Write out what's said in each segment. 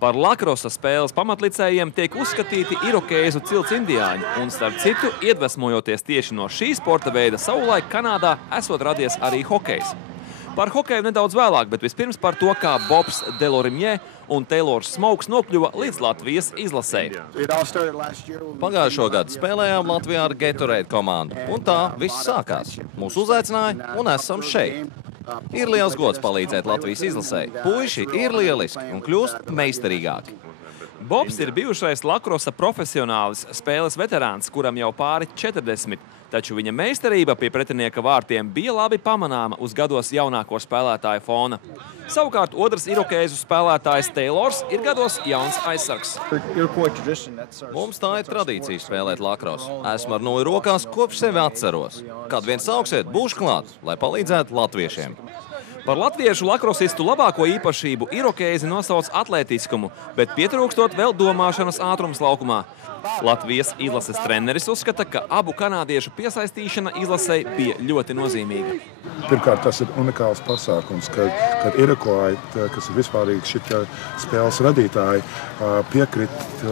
Par lakrosa spēles pamatlicējiem tiek uzskatīti irokēzu cilts indiāņi, un starp citu, iedvesmojoties tieši no šī sporta veida, savulaik Kanādā esot radies arī hokejs. Par hokeju nedaudz vēlāk, bet vispirms par to, kā Bobs Delorimjē un Taylors Smokes nokļuva līdz Latvijas izlasei. Pagājušo gadu spēlējām Latvijā ar Gatorade komandu, un tā viss sākās. Mūs uzaicināja, un esam šeit. Ir liels gods palīdzēt Latvijas izlasei. Puiši ir lieliski un kļūst meistarīgāki. Bobs ir bijušais lakrosa profesionālis, spēles veterāns, kuram jau pāri 40, taču viņa meistarība pie pretinieka vārtiem bija labi pamanāma uz gados jaunāko spēlētāju fona. Savukārt otrs irokēzu spēlētājs Taylors ir gados jauns aizsargs. Mums tā ir tradīcija spēlēt lakrosu. Esmu ar nulli rokās kopš sevi atceros. Kad vien sauksiet, būšu klāt, lai palīdzētu latviešiem. Par latviešu lakrosistu labāko īpašību irokēzi nosauc atlētiskumu, bet pietrūkstot vēl domāšanas ātrums laukumā. Latvijas izlases treneris uzskata, ka abu kanādiešu piesaistīšana izlasei bija ļoti nozīmīga. Pirmkārt, tas ir unikāls pasākums, kad irokoji, kas ir vispārīgi šie spēles radītāji, piekrit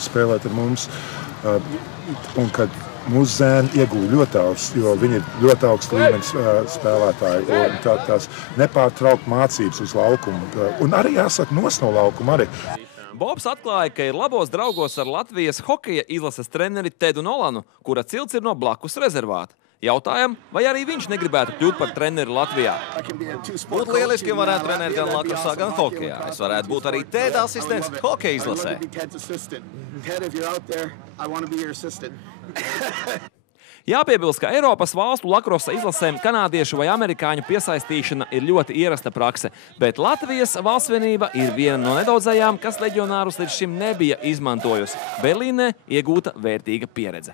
spēlēt ar mums, un kad mūsu zēni iegūja ļoti daudz, jo viņi ir ļoti augsts līmenis spēlētāji, un tās nepārtraukt mācības uz laukumu, un arī jāsaka no laukuma arī. Bobs atklāja, ka ir labos draugos ar Latvijas hokeja izlases treneri Tedu Nolanu, kura cilts ir no blakus rezervāta. Jautājam, vai arī viņš negribētu kļūt par treneri Latvijā. Būtu lieliski, ja varētu trenēt gan lakrosā, gan hokejā. Es varētu būt arī Tēda asistents hokeja izlasē. Jāpiebilst, ka Eiropas valstu lakrosa izlasēm kanādiešu vai amerikāņu piesaistīšana ir ļoti ierasta prakse, bet Latvijas valstsvienība ir viena no nedaudzajām, kas leģionārus līdz šim nebija izmantojusi. Berlīnē iegūta vērtīga pieredze.